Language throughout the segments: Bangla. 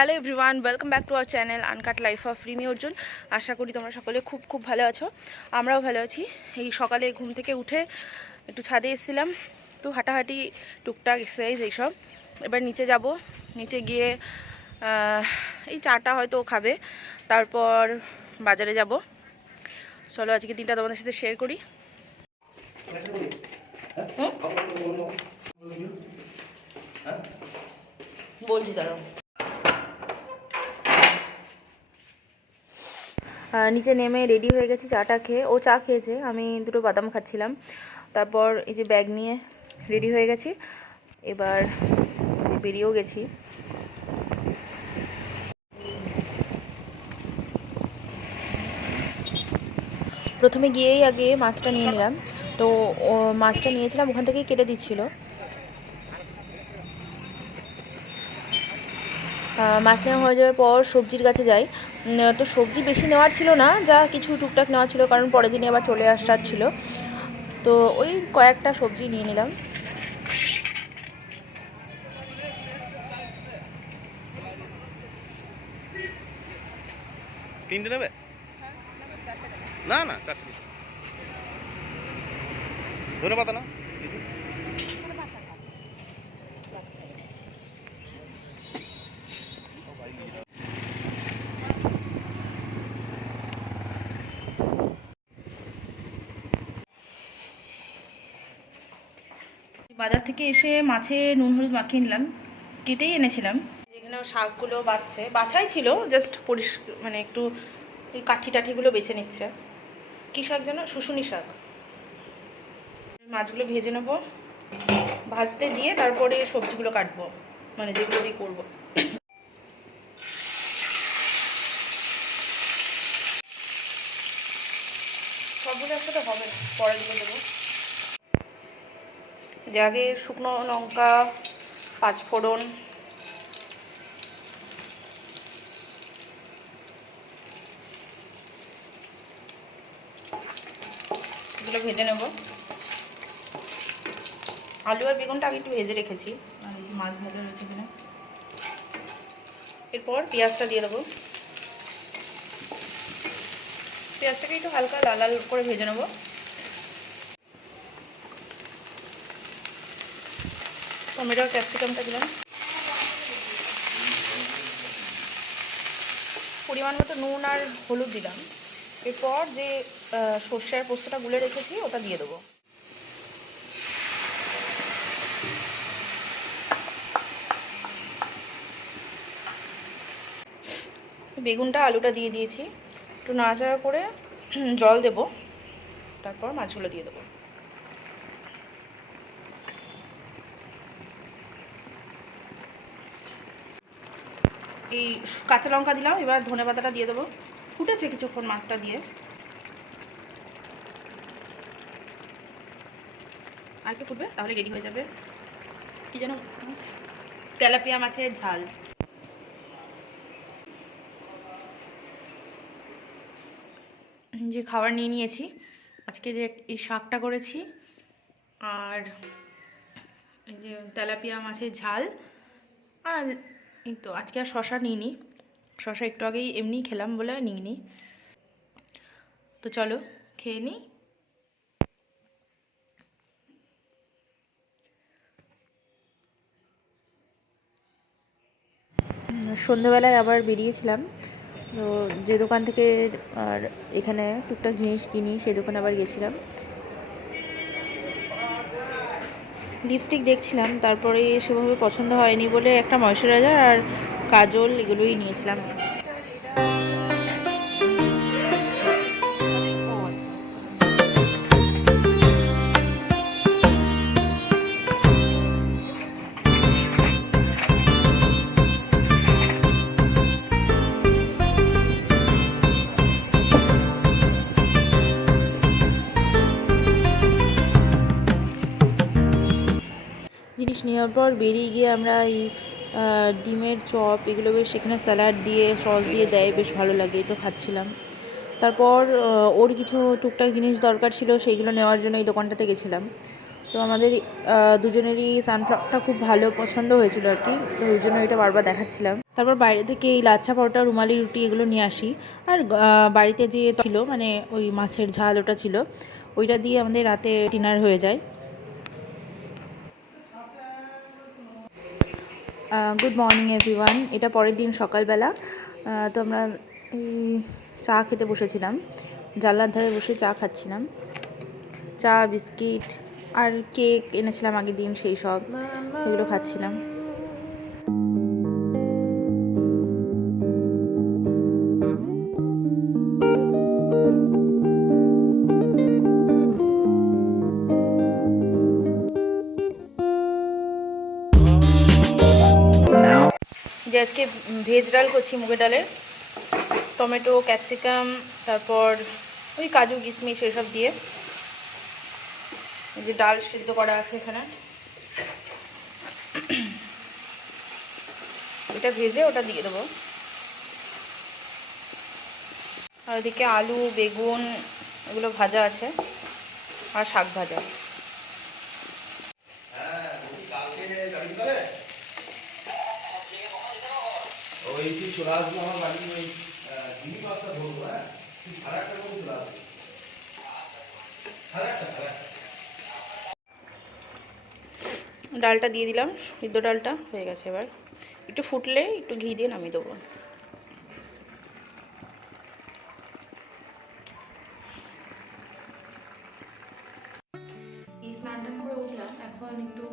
Hello everyone, welcome back to our channel uncut life of Rimi Arjun. আশা করি তোমরা সকলে খুব ভালো আছো। আমরাও ভালো আছি। এই সকালে ঘুম থেকে উঠে একটু ছাদে এসেছিলাম, একটু হাঁটাহাঁটি, টুকটাক এক্সারসাইজ এইসব। এবার নিচে যাব, নিচে গিয়ে এই চাটা হয়তো খাবে, তারপর বাজারে যাব। চলো আজকে দিনটা তোমাদের সাথে শেয়ার করি। বলছি দাঁড়াও। নিচে নেমে রেডি হয়ে গেছি চাটা খেয়ে। ও চা খেয়েছে, আমি দুটো বাদাম খাচ্ছিলাম। তারপর এই যে ব্যাগ নিয়ে রেডি হয়ে গেছি, এবার বেরিয়েও গেছি। প্রথমে গিয়েই আগে মাছটা নিয়ে নিলাম, তো ও মাছটা নিয়েছিলাম, ওখান থেকেই কেটে দিচ্ছিল। মাছ নেওয়া হয়ে যাওয়ার পর সবজির কাছে যাই। তো সবজি বেশি নেওয়ার ছিল না, যা কিছু টুকটাক নেওয়া ছিল, কারণ পরের দিনে আবার চলে আসার ছিল। তো ওই কয়েকটা সবজি নিয়ে নিলাম। তিনটে নেবে? না না, চারটে। ধনে পাতা না? বাজার থেকে এসে মাছে নুন হলুদ মাখিয়ে নিলাম, কেটেই এনেছিলাম। যেখানে শাকগুলো বাছাই ছিল, জাস্ট মানে একটু এই কাঠি টাঠিগুলো বেছে নিচ্ছে। কী শাক যেন? শুশুনি শাক। মাছগুলো ভেজে নেবো, ভাজতে দিয়ে তারপরে সবজিগুলো কাটবো, মানে যেগুলো দিয়ে করবো। সবগুলো একসাথে হবে না, পরে দিয়ে দেবো। যে আগে শুকনো লঙ্কা, পাঁচফোড়ন, এগুলো ভেজে নেব। আলু আর বেগুনটা আগে একটু ভেজে রেখেছি, আর এই যে মাছ ভাজা রয়েছে এখানে। এরপর পেঁয়াজটা দিয়ে দেবো। পেঁয়াজটাকে একটু হালকা লাল লাল করে ভেজে নেব। টমেটো আর ক্যাপসিকামটা দিলাম। পরিমাণ মতো নুন আর হলুদ দিলাম। এরপর যে সর্ষে আর পোস্তটা গুলে রেখেছি ওটা দিয়ে দেবো। বেগুনটা আলুটা দিয়ে দিয়েছি, একটু নাড়াচাড়া করে জল দেব, তারপর মাছগুলো দিয়ে দেবো। এই কাঁচা লঙ্কা দিলাম, এবার ধনে পাতাটা দিয়ে দেবো। ফুটেছে কিছুক্ষণ মাছটা দিয়ে। আর একটু ফুটবে, তাহলে রেডি হয়ে যাবে কি যেন, তেলাপিয়া মাছের ঝাল। যে খাবার নিয়ে নিয়েছি, আজকে যে এই শাকটা করেছি, আর এই যে তেলাপিয়া মাছের ঝাল, আর এই তো আজকে আর শশা নিইনি, শশা একটু আগেই এমনি খেলাম বলে নিইনি। তো চলো খেয়ে নিই। সন্ধ্যেবেলায় আবার বেরিয়েছিলাম, তো যে দোকান থেকে আর এখানে টুকটাক জিনিস কিনি সেই দোকানে আবার গেছিলাম। লিপস্টিক দেখছিলাম, তারপরে সেভাবে পছন্দ হয়নি বলে একটা ময়শ্চারাইজার আর কাজল এগুলোই নিয়েছিলাম। জিনিস নেওয়ার পর বেরিয়ে গিয়ে আমরা এই ডিমের চপ এগুলো বেশ, সেখানে স্যালাড দিয়ে সস দিয়ে দেয়, বেশ ভালো লাগে, একটু খাচ্ছিলাম। তারপর ওর কিছু টুকটাক জিনিস দরকার ছিল, সেইগুলো নেওয়ার জন্য এই দোকানটাতে গেছিলাম। তো আমাদের দুজনেরই সানফ্লাওয়ারটা খুব ভালো পছন্দ হয়েছিল আর কি, তো ওই জন্য এটা বারবার দেখাচ্ছিলাম। তারপর বাইরে থেকে এই লাচ্ছা পরোটা, রুমালি রুটি এগুলো নিয়ে আসি। আর বাড়িতে যে ছিল মানে ওই মাছের ঝাল ওটা ছিল, ওইটা দিয়ে আমাদের রাতে ডিনার হয়ে যায়। Good morning everyone. এটা পরের দিন সকালবেলা। তো আমরা এই চা খেতে বসেছিলাম, জানলার ধারে বসে চা খাচ্ছিলাম। চা, বিস্কিট আর কেক এনেছিলাম আগের দিন, সেই সব এগুলো খাচ্ছিলাম। যে আজকে ভেজ ডাল করছি, মুগের ডালের, টমেটো, ক্যাপসিকাম, তারপর ওই কাজু কিশমিশ এসব দিয়ে। এই যে ডাল সিদ্ধ করা আছে এখানে, এটা ভেজে ওটা দিয়ে দেবো। আর এদিকে আলু, বেগুন এগুলো ভাজা আছে, আর শাক ভাজা। ডালটা দিয়ে দিলাম, সিদ্ধ ডালটা হয়ে গেছে। এবার একটু ফুটলে একটু ঘি দিয়ে নামিয়ে দেবো। এই স্নান টান করে উঠলাম, এখন একটু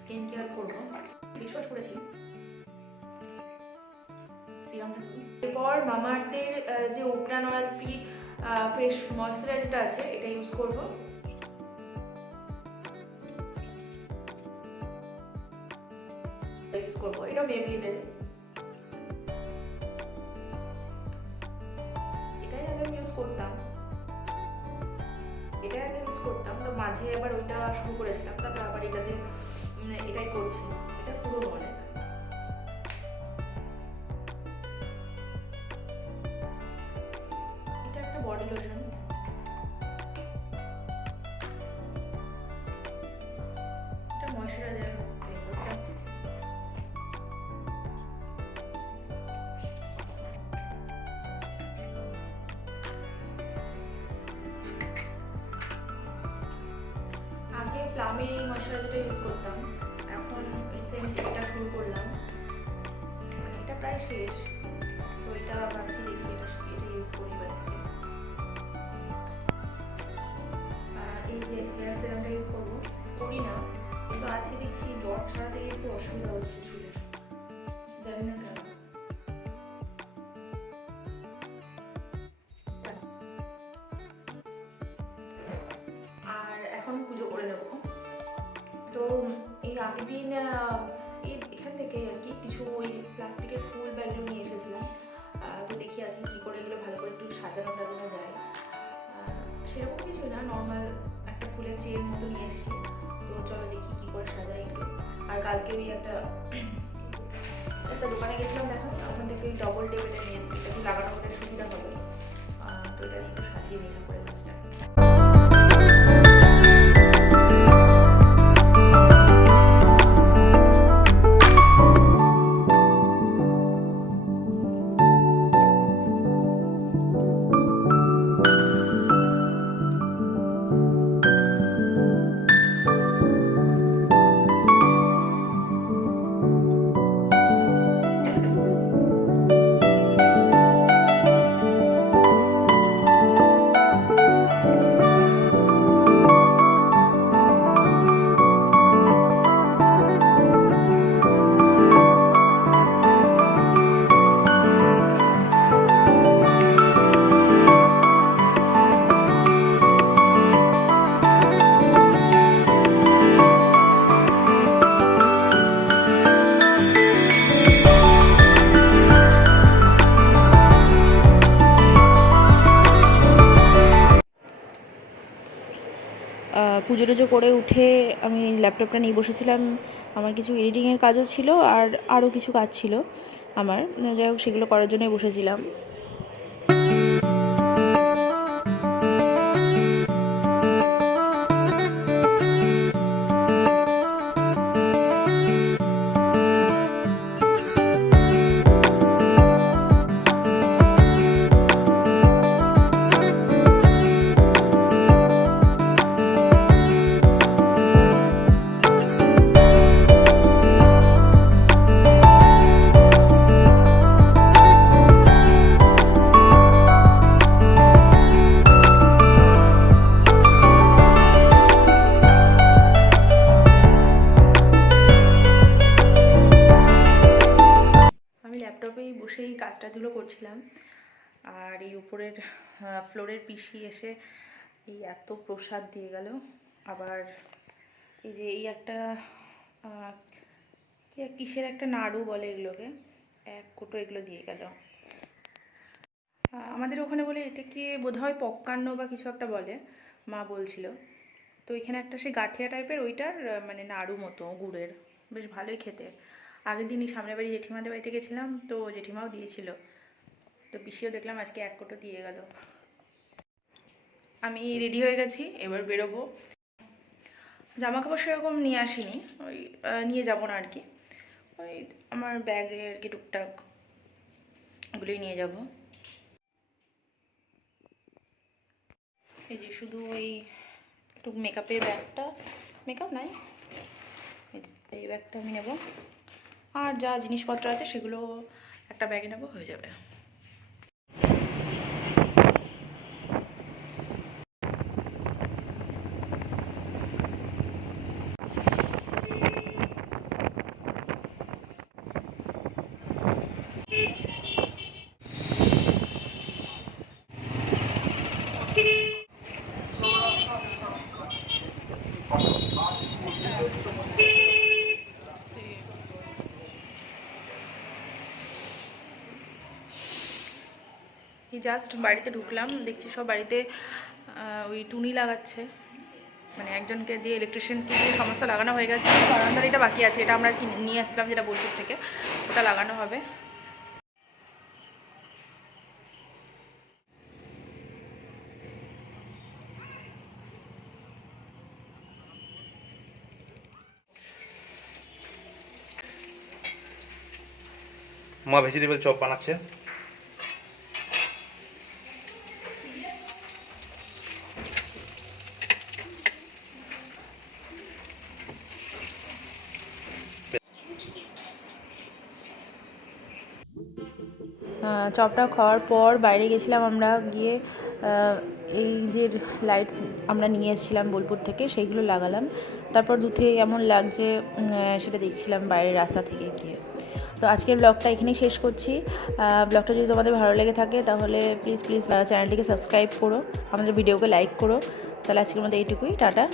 স্কিন কেয়ার করবো। ফেসওয়াশ করেছি, এরপর মামাআর্থের যে ওপরান অয়েল ফ্রি ফেস ময়শ্চারাইজারটা আছে এটা ইউজ করবো। এটা মেবলিনের, এটাই আগে ইউজ করতাম, তো মাঝে আবার ওইটা শুরু করেছিলাম, তারপর আবার এটাতে এটাই করছি। এটা পুরো অনেক। এটা একটা বডি লোশন, এটা ময়শ্চারাইজার। আগে প্লামের এই ময়শ্চারাইজারটা ইউজ করতাম, এখন রিসেন্ট এটা শুরু করলাম, মানে এটা প্রায় শেষ, তো এটা ভাবছি দেখি এটা ইউজ করি। এই হেয়ার সিরামটা ইউজ করবো, করি না কিন্তু আজকে দেখছি জ্বর ছাড়াতে একটু অসুবিধা হচ্ছে চুলে, জানি না কেন। আর এখন পুজো করে নেবো। তো এই আগের দিন এখান থেকে আর কি কিছু ওই প্লাস্টিকের ফুল ব্যাগগুলো নিয়ে এসেছিলাম, তো দেখি আজকে কী করে এগুলো ভালো করে একটু সাজানো টাজানো যায়। সেরকম কিছু না, নর্মাল একটা ফুলের চেন মতো নিয়ে এসেছি, তো চলো দেখি কী করে সাজাই এগুলো। আর কালকে ওই একটা দোকানে গেছিলাম দেখানো, ওখান থেকে ওই ডবল টেবিলটা নিয়ে এসেছি, এটা লাগানো আমাদের সুবিধা হবে, তো এটা একটু সাজিয়ে নিয়ে করে মাছটা। পুজো টুজো করে উঠে আমি ল্যাপটপটা নিয়ে বসেছিলাম, আমার কিছু এডিটিংয়ের কাজও ছিল আর আরও কিছু কাজ ছিল আমার, যাই হোক সেগুলো করার জন্যই বসেছিলাম। বসেই কাজটাগুলো করছিলাম। আর এই উপরের ফ্লোরের পিসি এসে এই এত প্রসাদ দিয়ে গেল। আবার এই যে এই একটা কিসের একটা নাড়ু বলে এগুলোকে, এক কোটো এগুলো দিয়ে গেল। আমাদের ওখানে বলে এটাকে বোধহয় পক্কান্ন বা কিছু একটা বলে, মা বলছিল। তো এখানে একটা সেই গাঠিয়া টাইপের, ওইটার মানে নাড়ু মতো গুড়ের, বেশ ভালোই খেতে। আগের দিনই সামনের বাড়ি জেঠিমাদের বাড়িতে গেছিলাম, তো জেঠিমাও দিয়েছিল, তো পিসিও দেখলাম আজকে এক কোটো দিয়ে গেল। আমি রেডি হয়ে গেছি, এবার বেরোবো। জামা কাপড় সেরকম নিয়ে আসিনি, ওই নিয়ে যাবো না আর কি, ওই আমার ব্যাগে আর কি টুকটাক ওগুলোই নিয়ে যাব। এই যে শুধু ওই একটু মেকআপের ব্যাগটা, মেকআপ নাই, এই ব্যাগটা আমি নেব, আর যা জিনিসপত্র আছে সেগুলো একটা ব্যাগে নেব, হয়ে যাবে। জাস্ট বাড়িতে ঢুকলাম, দেখছি সব বাড়িতে ওই টুনি লাগাচ্ছে, মানে একজনকে দিয়ে ইলেকট্রিশিয়ানকে দিয়ে সমস্ত লাগানো হয়ে গেছে। বারান্দার এটা বাকি আছে, এটা আমরা নিয়ে আসলাম যেটা বোলপুর থেকে, ওটা লাগানো হবে। মা ভেজিটেবল চপ বানাচ্ছে। চপটা খাওয়ার পর বাইরে গেছিলাম আমরা, গিয়ে এই যে লাইটস আমরা নিয়ে এসেছিলাম বোলপুর থেকে, সেইগুলো লাগালাম। তারপর দুধে কেমন লাগছে সেটা দেখছিলাম বাইরের রাস্তা থেকে গিয়ে। তো আজকের ব্লগটা এখানেই শেষ করছি। ব্লগটা যদি তোমাদের ভালো লেগে থাকে তাহলে প্লিজ চ্যানেলটিকে সাবস্ক্রাইব করো, আমাদের ভিডিওকে লাইক করো। তাহলে আজকের মধ্যে এইটুকুই, টাটা।